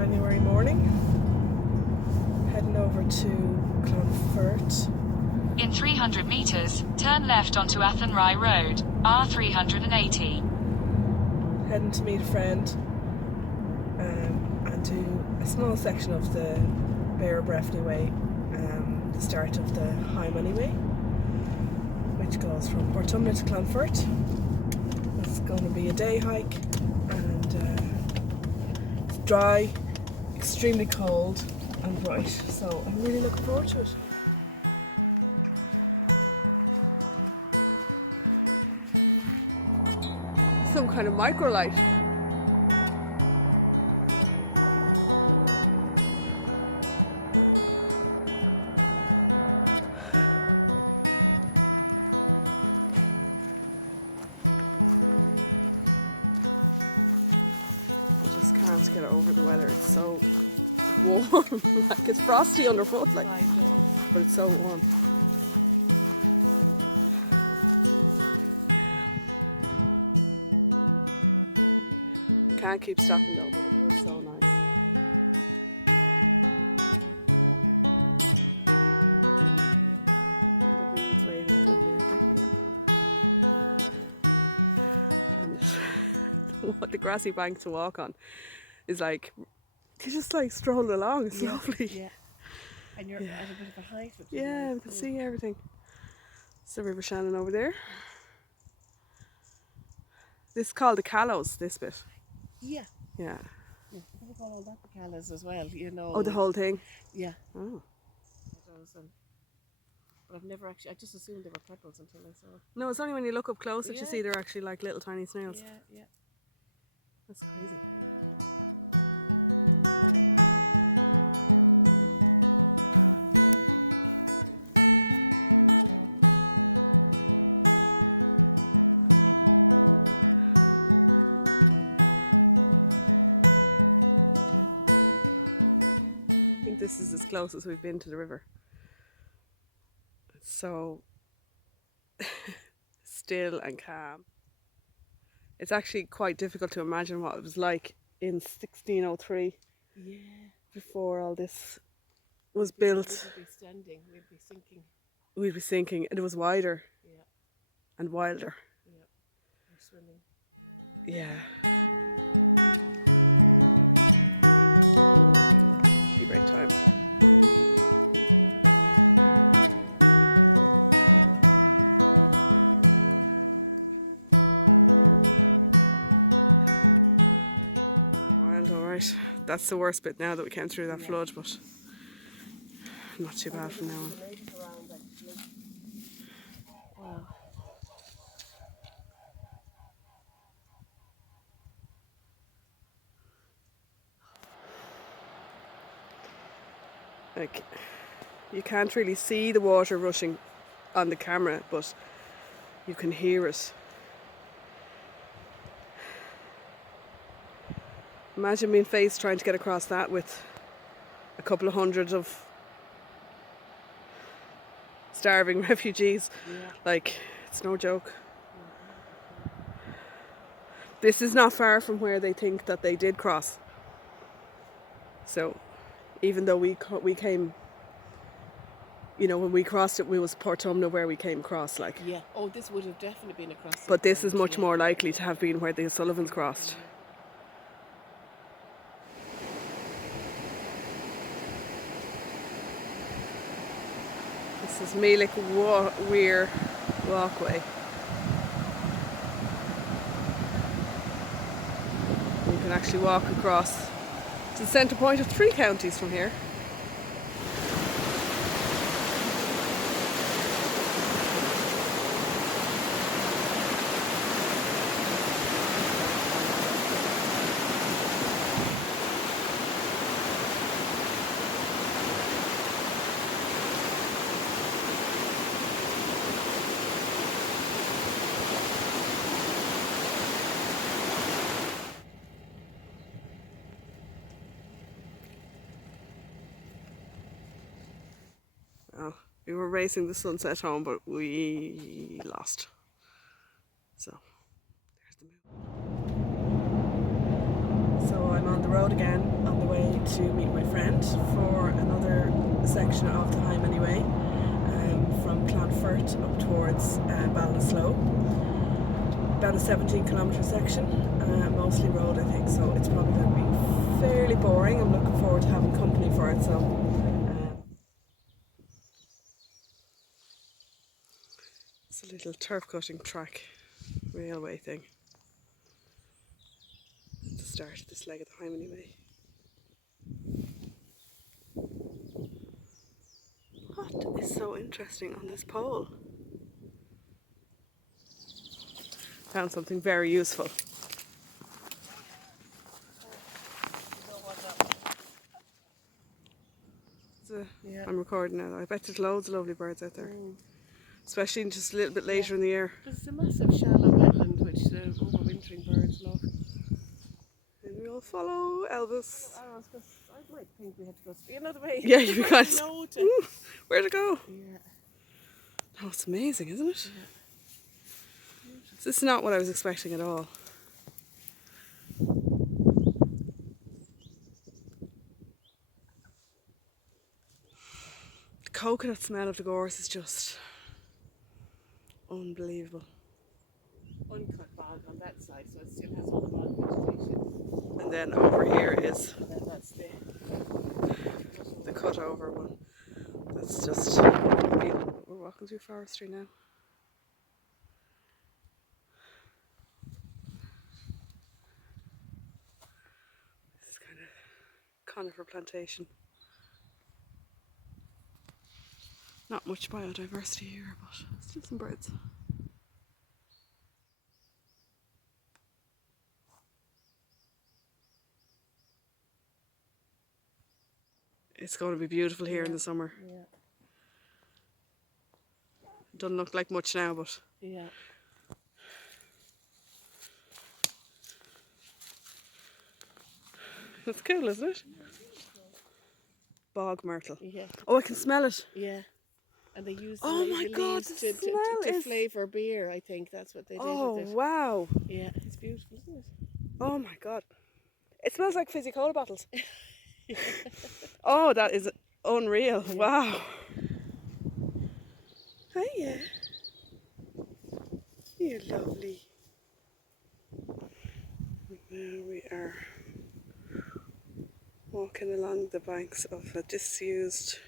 January morning, heading over to Clonfert. In 300 metres, turn left onto Hymany Road, R380. Heading to meet a friend and do a small section of the Beara-Breifne Way, the start of the Hymany Way, which goes from Portumna to Clonfert. It's going to be a day hike, and it's dry, extremely cold and bright, so I'm really looking forward to it. Some kind of microlight. I just can't get over the weather. It's so warm. Like it's frosty underfoot, like, but it's so warm. Can't keep stopping though, but it is so nice. And the weeds waving are lovely, and what the grassy bank to walk on is like, you just like stroll along. It's lovely. Yeah, and you're at a bit of a height. Yeah, we can see everything. It's the River Shannon over there. This is called the Callows, this bit. Yeah. Yeah. Yeah. We call all that the Callas as well, you know. Oh, the whole thing? Yeah. Oh. But I've never actually, I just assumed they were pebbles until I saw. No, it's only when you look up close that you see they're actually like little tiny snails. Yeah, yeah. That's crazy. I think this is as close as we've been to the river. It's so still and calm. It's actually quite difficult to imagine what it was like in 1603. Yeah. Before all this was built. We'd be standing, we'd be sinking. We'd be sinking, and it was wider. Yeah. And wilder. Yeah. We're swimming. Yeah. Be a great time. Wild, alright. That's the worst bit now that we came through that flood, but not too bad from now on. Wow. Like, you can't really see the water rushing on the camera, but you can hear it. Imagine being faced trying to get across that with a couple of hundred of starving refugees. Yeah. Like, it's no joke. This is not far from where they think that they did cross. So, even though we came, you know, when we crossed it, we was Portumna where we came across, like. Yeah. Oh, this would have definitely been across. But this is much more likely to have been where the O'Sullivans crossed. This is Meelick Weir Walkway. You can actually walk across to the centre point of 3 counties from here. Oh, we were racing the sunset home, but we lost. So, there's the move. So I'm on the road again, on the way to meet my friend for another section of the Hymany Way, from Clonfert up towards Ballinasloe. About a 17-kilometre section, mostly road I think, so it's probably going to be fairly boring. I'm looking forward to having company for it. So it's a little turf cutting track railway thing at the start of this leg of the Hymany Way. What is so interesting on this pole? Found something very useful. Yeah. I'm recording now. I bet there's loads of lovely birds out there, especially just a little bit later in the year. There's a massive shallow wetland which the overwintering birds love. And we'll follow Elvis. Arrows, because I might think we had to go another way. Yeah, you guys. Know to. Where to go? Yeah. Oh, it's amazing, isn't it? Yeah. This is not what I was expecting at all. The coconut smell of the gorse is just unbelievable. Uncut bog on that side, so it still has all the bog vegetation. And then over here is And then that's the cut over one. That's just, we're walking through forestry now. This is kind of conifer plantation. Not much biodiversity here, but still some birds. It's going to be beautiful here in the summer. Yeah. Doesn't look like much now, but Yeah. it's cool, isn't it? Bog myrtle. Yeah. Oh, I can smell it. Yeah. And they use Oh the my leaves God, to, the to smell is- flavour beer, I think. That's what they did Oh, with it. wow. Yeah, it's beautiful, isn't it? Oh my God. It smells like fizzy cola bottles. Oh, that is unreal. Yeah. Wow. Hiya. You're lovely. Now we are walking along the banks of a disused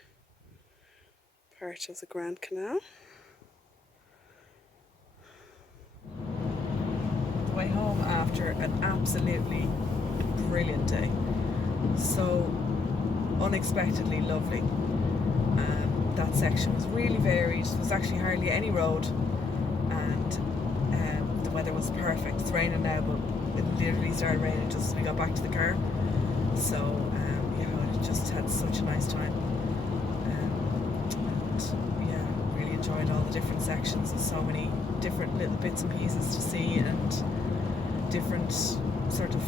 part of the Grand Canal. The way home after an absolutely brilliant day. So unexpectedly lovely. That section was really varied. There was actually hardly any road, and the weather was perfect. It's raining now, but it literally started raining just as we got back to the car. So yeah, I just had such a nice time. And yeah, really enjoyed all the different sections. There's so many different little bits and pieces to see, and different sort of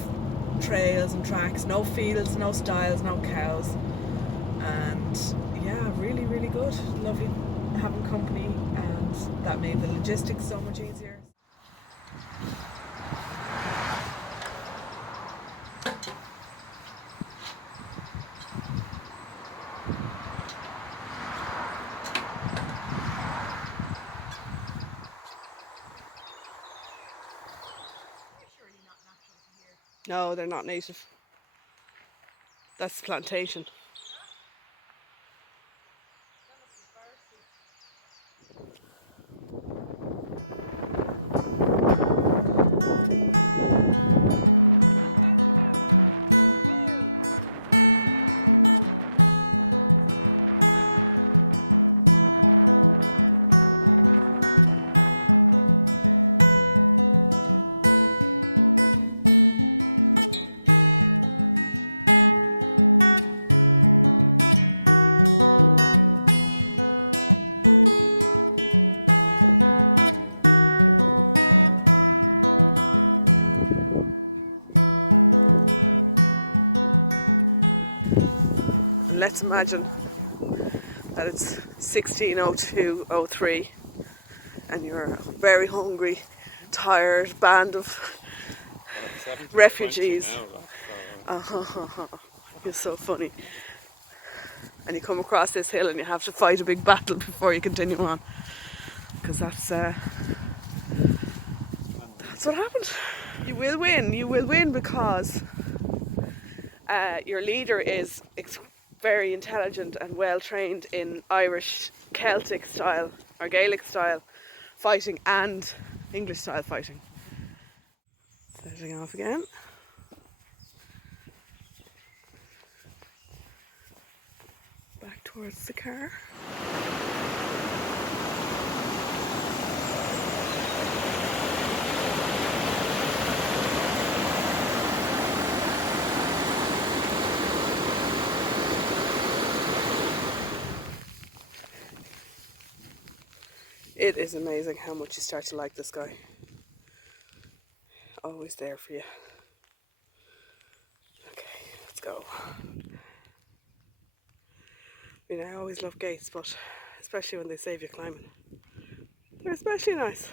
trails and tracks. No fields, no stiles, no cows. And yeah, really, really good. Lovely having company, and that made the logistics so much easier. No, they're not native. That's plantation. And let's imagine that it's 16:02:03 and you're a very hungry, tired band of refugees. It's so funny. And you come across this hill and you have to fight a big battle before you continue on. Because that's what happened. You will win because your leader is very intelligent and well trained in Irish Celtic style or Gaelic style fighting and English style fighting. Setting off again. Back towards the car. It is amazing how much you start to like this guy. Always there for you. Okay, let's go. I mean, I always love gates, but especially when they save you climbing. They're especially nice.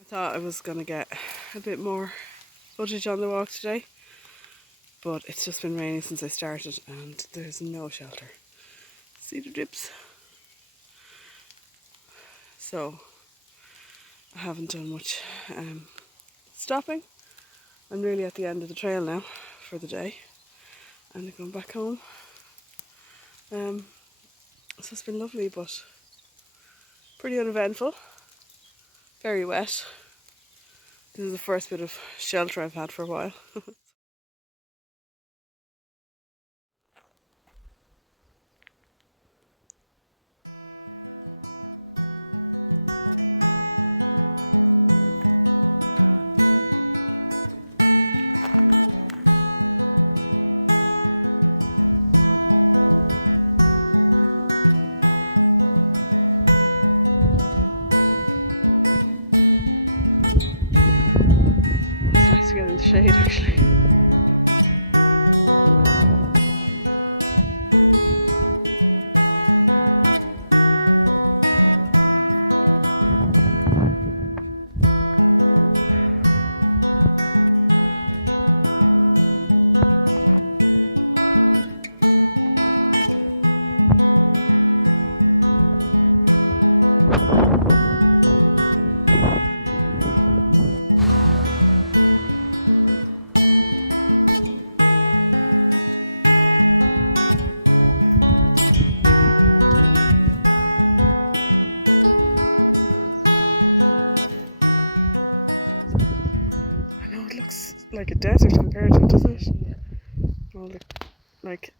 I thought I was going to get a bit more footage on the walk today, but it's just been raining since I started and there's no shelter. See the drips? So I haven't done much stopping. I'm really at the end of the trail now for the day and I'm going back home. So it's been lovely but pretty uneventful. Very wet. This is the first bit of shelter I've had for a while. It's nice to get in the shade actually. It looks like a desert compared to it, doesn't it? Yeah. All the, like,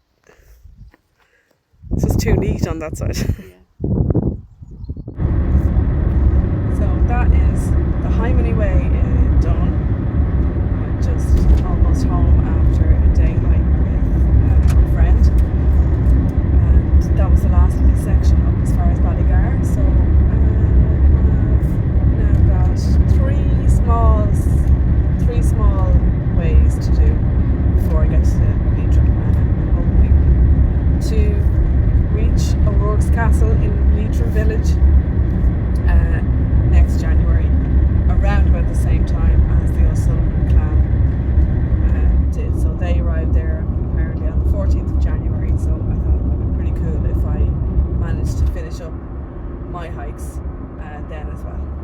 it's just too neat on that side. Yeah. So that is the Hymany Way done. Just almost home after a day hike with a friend. And that was the last of this section up as far as Ballygar. So I've now got three small ways to do before I get to Leitrim, and I'm hoping to reach O'Rourke's Castle in Leitrim village next January, around about the same time as the O'Sullivan clan did. So they arrived there apparently on the 14th of January, so I thought it would be pretty cool if I managed to finish up my hikes then as well.